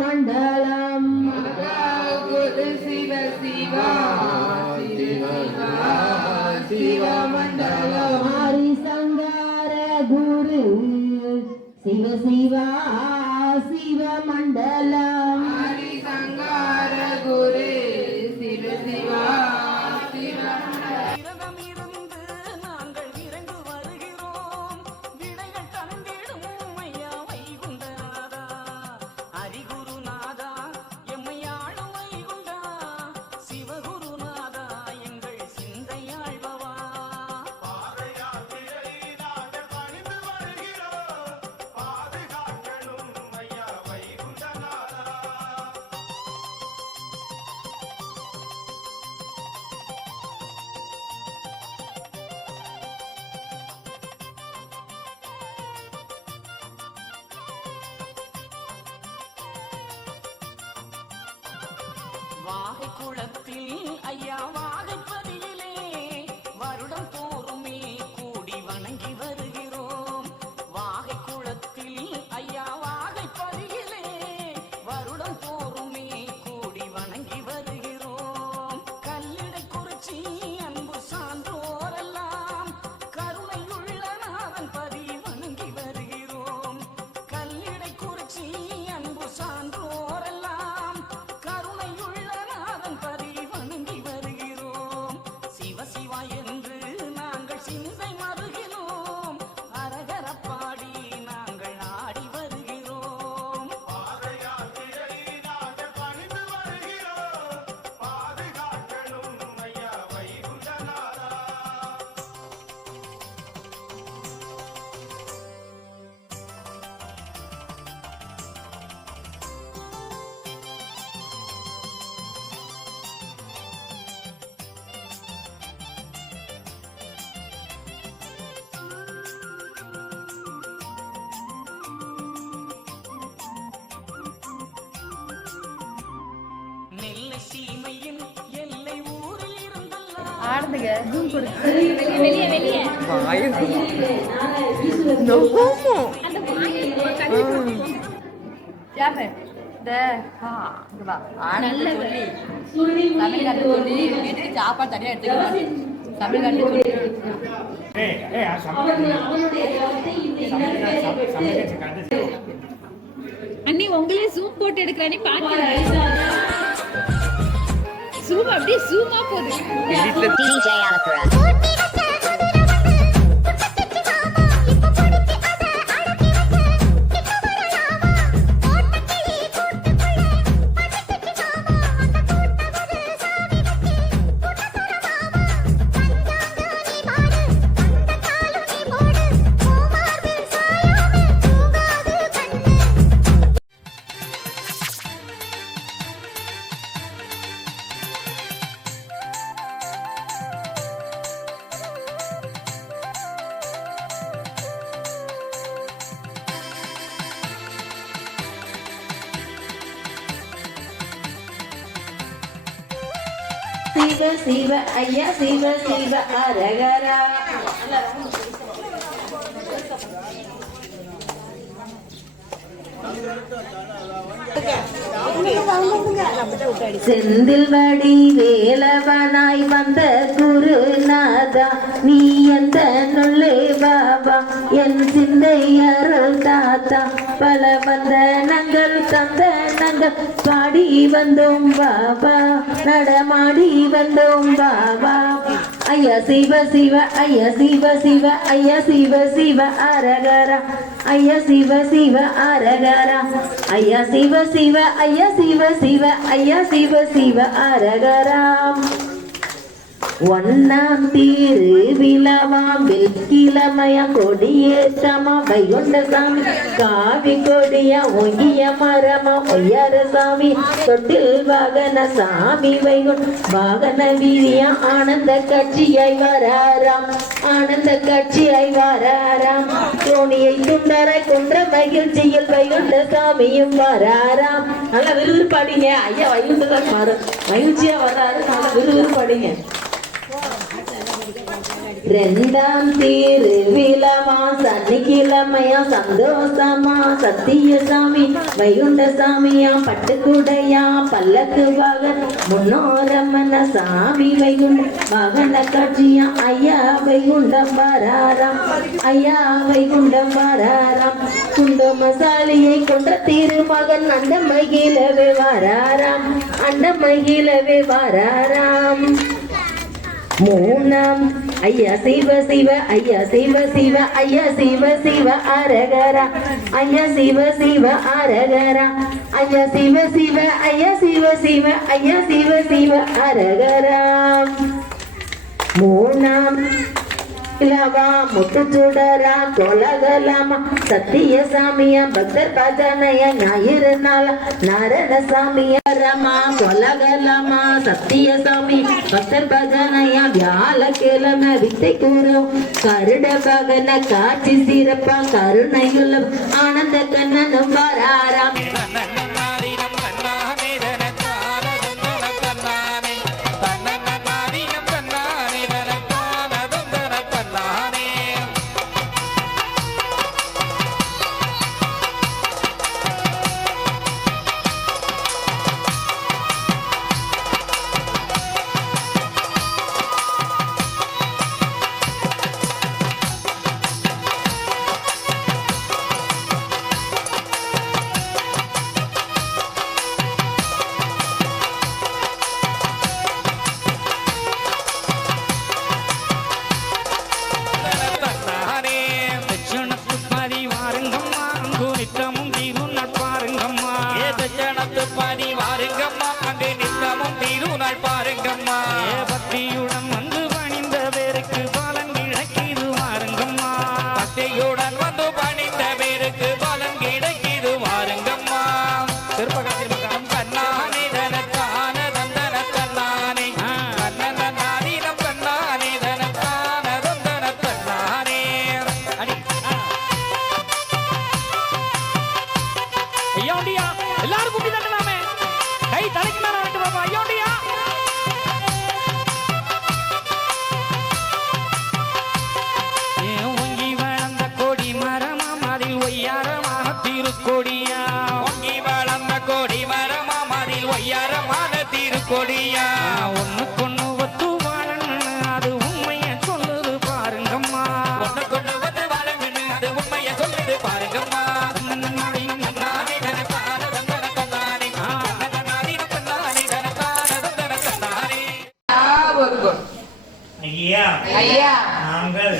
மண்டலம் குரு சிவ சிவா சிவ மண்டலம் ஹரிசங்கார குரு சிவ சிவா சிவ மண்டலம் ஹரிசங்கார குரு சிவ சிவா வாகை குளத்தில் ஐயா வாகைப்பதியிலே வருடம் தோறுமே கூடி வணங்கி வருகிறோம். வாகை குளத்தில் ஐயா வாகைப்பதியிலே வருடம் தோறுமே கூடி வணங்கி வருகிறோம். கல்லிடை குறிச்சி அன்பு சான்றோரெல்லாம் கருணையுள்ள நாதன் பதி வணங்கி வருகிறோம். கல்லிடை குறிச்சி அன்பு சான்றோரெல்லாம் என்று நாங்கள் சிந்தை மருகினோம். அரகரப்பாடி நாங்கள் ஆடி வருகிறோம். பாதயாத்திரை நாங்கள் பணிந்து வருகிறோம். பாதுகாக்கணும் ஐயா வைகுண்டநாதா. நெல்லை சீமையின் எல்லை ஊரில் இருந்தெல்லாம் ஆடுதுங்க ஜூம் கொடு வெளியே வெளியே நோமோ அந்த வாயை யாரு இந்த இங்க வா நல்ல சொல்லி தமிழ்காரர் சொல்லி வீட்டுக்கு சாப்பாடு தனியா எடுத்துக்கலாம் தமிழ்காரர் சொல்லி அண்ணி உங்களே ஜூம் போட்டு எடுக்கிறானே பாத்து ஜூம் அப்படியே ஜூமா போகுது DJ Alakura. சிவ சிவ ஐயா சிவ சிவ அரகரா. செந்தில் வடி வேலவனாய் வந்த குருநாதா நீ எந்த நுள்ளே பாபா என் சிந்தை அருள் தாத்தா பல வந்த நங்கள் தந்த நங்கள் பாடி வந்தோம் பாபா நடமாடி வந்தோம் பாபா ஐயா சிவ சிவ ஐயா சிவ சிவ ஐயா சிவ சிவ அரகரா ஐயா சிவ சிவ அரகரா ஐயா சிவ சிவ ஐயா சிவ சிவ ஐயா சிவ சிவ அரகரா ஒன்னாம் திருவிழாவாம் வெள்ளிக்கிழமையா கொடியேற்றமா வைகுண்ட சாமி காவி கொடியா ஒங்கிய மரமா ஒய்யார சாமி தொட்டில் வாகன சாமி வைகுண்ட வாகன வீதியா ஆனந்த கட்சியாய் வராராம் ஆனந்த கட்சியாய் வராராம் தோணியை துண்டராய் கொன்ற மகிழ்ச்சியில் வைகுண்ட சாமியும் வராராம் நல்லா விறுவிறுப்பாடிங்க ஐயா வைகுண்ட சாமி மகிழ்ச்சியா வராரு நல்லா விறுவிறுப்பாடிங்க ரெண்டாம் திருவிழாமா சனிக்கிழமையா சந்தோஷமா சத்தியசாமி வைகுண்ட சாமியா பட்டுக்குடையா பல்லக்கு வாகன் முன்னோரமன சாமி வைகுண்ட வாகன காட்சியா ஐயா வைகுண்டம் வராராம் ஐயா வைகுண்டம் வராராம் குண்டமசாலியை கொன்ற திருமகன் அண்ட மகிழவே வராராம் அண்ட மகிழவே வராராம் மூணாம் ஐயா சிவ சிவ ஐயா சிவ சிவ ஐயா சிவ சிவ அரகரா ஐயா சிவ சிவ அரகரா ஐயா சிவ சிவ ஐயா சிவ சிவ ஐயா சிவ சிவ அரகரா மூணாம் இலவா முட்டுச்சுடரா கொலகலாமா சத்தியசாமியா பக்தர் பஜனையா ஞாயிறு நாளா நாராயணசாமியா ரமா கொலகலாமா சத்தியசாமி பக்தர் பஜனையா வியாழக்கிழமை வித்தை கூறும் கருட பகன காட்சி சிறப்பா கருணையுள்ள ஆனந்த கண்ணனும் வராராம் கொடியா ஒண்ணுக்கொண்ணு ஒத்து வாழன்னு அது உண்மைய சொல்லுது பாருங்கம்மா ஒண்ணுக்கொண்ணு ஒத்து வாழன்னு அது உண்மைய சொல்லுது பாருங்கம்மா ஐயா ஐயா நாங்கள்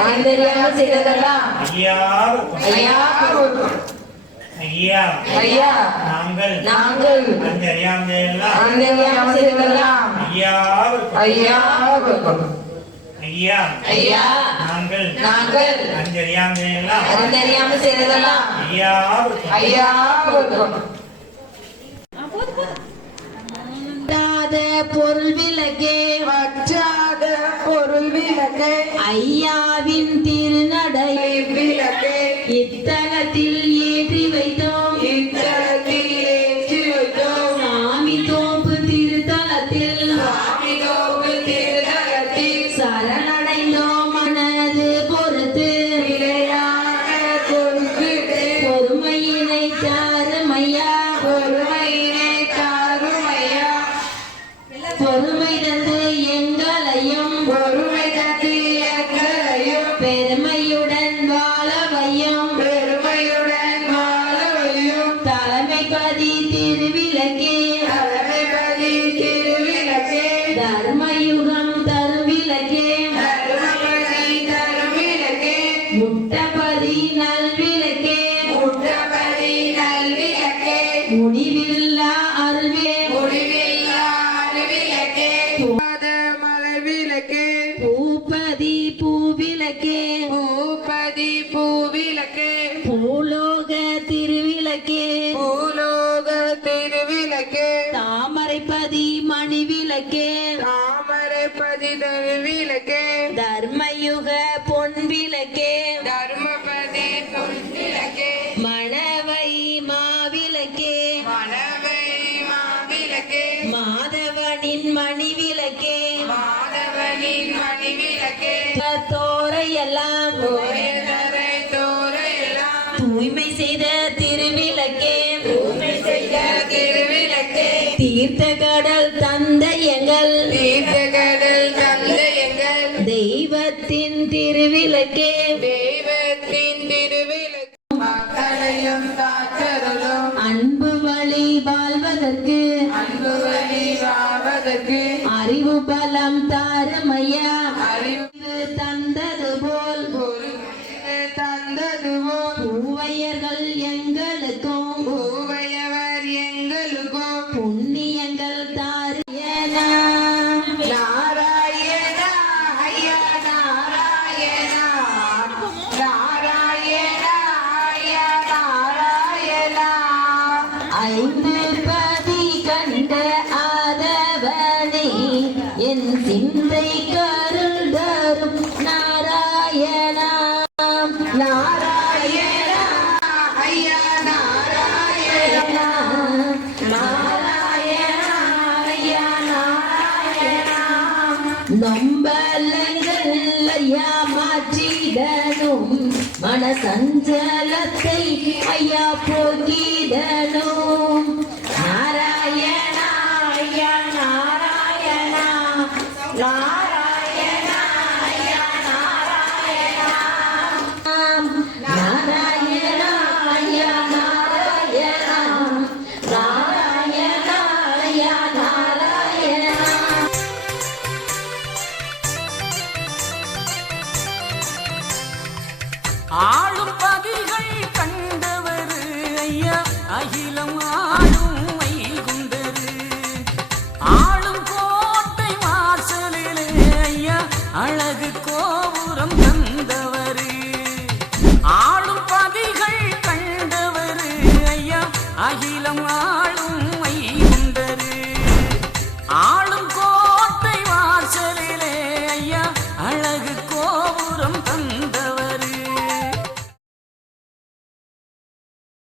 அறிஞறியாமல் செய்ததெல்லாம் ஐயா ஐயா நாங்கள் அறிஞறியாமல் செய்ததெல்லாம் ஐயா ஐயா நாங்கள் அறிஞறியாமல் செய்ததெல்லாம் ஐயா பொருள் விளக்கே வற்றாத பொருள் விளக்கே ஐயாவின் திருநடை விளக்கே இத்தகத்தில் ஏற்றி வைத்தோம் சாமி தோப்பு திருத்தலத்தில் சரணடைந்தோம் மனது பொறுத்து பொறுமையினை தாருமையா பொறுமை தந்து எங்களையும் பெருமையுடன் வாழவையும் தலைமைப்பதி திருவிளக்கே தர்ம முட்டபதி நல்விளக்கே முட்டபடி நல்விளக்கே முடிவில்லா அருள்வே முடிவில்லா அருவிளக்கே மலர்விளக்கே பூபதி பூவிளக்கே பூபதி பூவிளக்கே பூலோக திருவிளக்கே பூலோக திருவிளக்கே தாமரைப்பதி மணிவிளக்கே தாமரைப்பதி தருவிளக்கே தர்மயுக பொன்விளக்கே தர்மபதி பொன்விளக்கே மணவை மாவிளக்கே மணவை மாவிளக்கே மாதவனின் மணிவிளக்கே மாதவனின் மணிவிளக்கே தோரையெல்லாம் தோரை தோரையெல்லாம் தூய்மை செய்த திருவிளக்கே தூய்மை செய்த திருவிளக்கே தீர்த்த கடல் தந்தை எங்கள் தீர்த்தகடல் தந்தையங்கள் தெய்வத்தின் திருவிளக்கே தெய்வத்தின் திருவிளக்கு மக்களையும் காத்தருளும் அன்பு வழி வாழ்வதற்கு அன்பு வழி வாழ்வதற்கு அறிவு பலம் தாரமையா அறிவு தந்தது போல் பொறுப்பு தந்தது போல் பூவையர்கள் எங்களுக்கும் பூவையவர் எங்களுக்கும் புண்ணியங்கள் தாரியனா நாராயணா ஐயா நாராயணா நாராயணா ஐயா நாராயணா ஐந்து பதி கண்ட ஆதவனே என் சிந்தை கருள் தரும் நாராயணா நாராயணா ஐயா நாராயணா நாராயணா ஐயா நாராயணா நொம்பலங்கள் ஐயா மாற்றிடனும் மனசஞ்சலத்தை ஐயா போக்கிடனும் நாராயணா ஐயா நாராயணா நாராயணா ஐயா நாராயணா நாராயணா ஐயா நாராயணா நாராயணா ஐயா நாராயணா ஆளும் பதிகள் கண்டவர் ஐயா அகிலம்